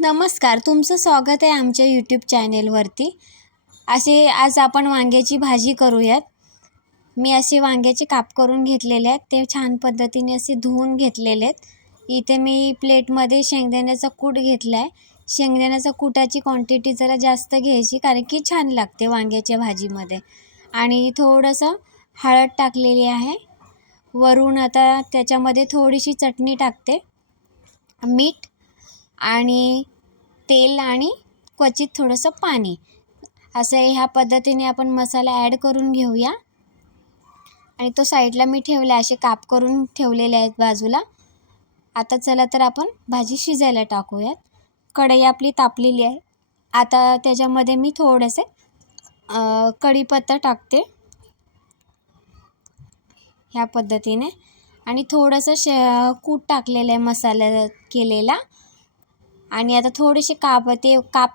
नमस्कार, तुमचं स्वागत आहे आमच्या यूट्यूब चॅनेलवरती. आज आपण वांग्याची भाजी करूयात. मी असे वांग्याचे काप करून घेतलेले आहेत. ते छान पद्धतीने असे धुवून घेतलेले आहेत. इथे मी प्लेटमध्ये शेंगदाण्याचा कूट घेतला आहे. शेंगदाण्याच्या कूटाची क्वांटिटी जरा जास्त घ्यायची, कारण की छान लागते वांग्याच्या भाजीमध्ये. आणि थोडंसं हळद टाकलेली आहे. वरून आता त्याच्यामध्ये थोडीशी चटणी टाकते, मीठ आणि तेल आणि क्वचित थोडंसं पाणी. असं ह्या पद्धतीने आपण मसाला ॲड करून घेऊया. आणि तो साईडला मी ठेवला, असे काप करून ठेवलेले आहेत बाजूला. आता चला तर आपण भाजी शिजायला टाकूयात. कढई आपली तापलेली आहे. आता त्याच्यामध्ये मी थोडेसे कढीपत्ता टाकते ह्या पद्धतीने. आणि थोडंसं कूट टाकलेलं आहे मसाला केलेला. आणि आता थोडेसे काप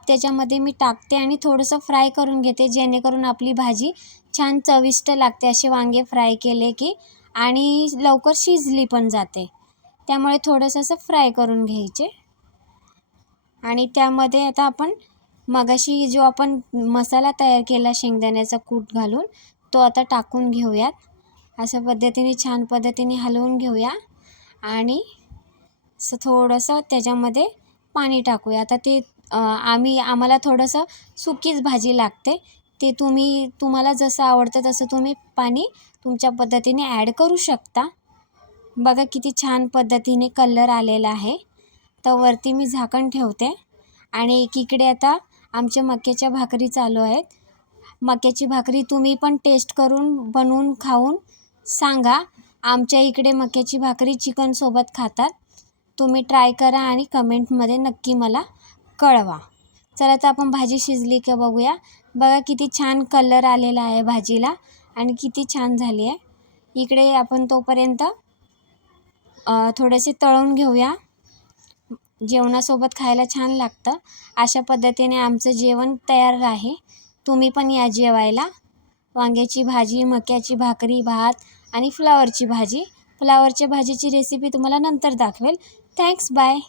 त्याच्यामध्ये मी टाकते आणि थोडंसं फ्राय करून घेते, जेणेकरून आपली भाजी छान चविष्ट लागते. असे वांगे फ्राय केले की आणि लवकर शिजली पण जाते. त्यामुळे थोडंसं असं फ्राय करून घ्यायचे. आणि त्यामध्ये आता आपण मगाशी जो आपण मसाला तयार केला शेंगदाण्याचा कूट घालून, तो आता टाकून घेऊयात. अशा पद्धतीने छान पद्धतीने हलवून घेऊया. आणि असं थोडंसं त्याच्यामध्ये पाणी टाकूया. आता ते आम्हाला थोडंसं सुकीच भाजी लागते. ते तुम्हाला जसं आवडतं तसं तुम्ही पाणी तुमच्या पद्धतीने ॲड करू शकता. बघा किती छान पद्धतीने कलर आलेला आहे. तर वरती मी झाकण ठेवते. आणि एकीकडे आता आमच्या मक्याच्या भाकरी चालू आहेत. मक्याची भाकरी तुम्ही पण टेस्ट करून बनवून खाऊन सांगा. आमच्या इकडे मक्याची भाकरी चिकनसोबत खातात. तुम्ही ट्राय करा आणि कमेंटमध्ये नक्की मला कळवा. चला तर आपण भाजी शिजली का बघूया. बघा किती छान कलर आलेला आहे भाजीला आणि किती छान झाली आहे. इकडे आपण तोपर्यंत थोडेसे तळून घेऊया. जेवणासोबत खायला छान लागतं. अशा पद्धतीने आमचं जेवण तयार आहे. तुम्ही पण या जेवायला. वांग्याची भाजी, मक्याची भाकरी, भात आणि फ्लावरची भाजी. फ्लावरच्या भाजीची रेसिपी तुम्हाला नंतर दाखवेल. Thanks, bye.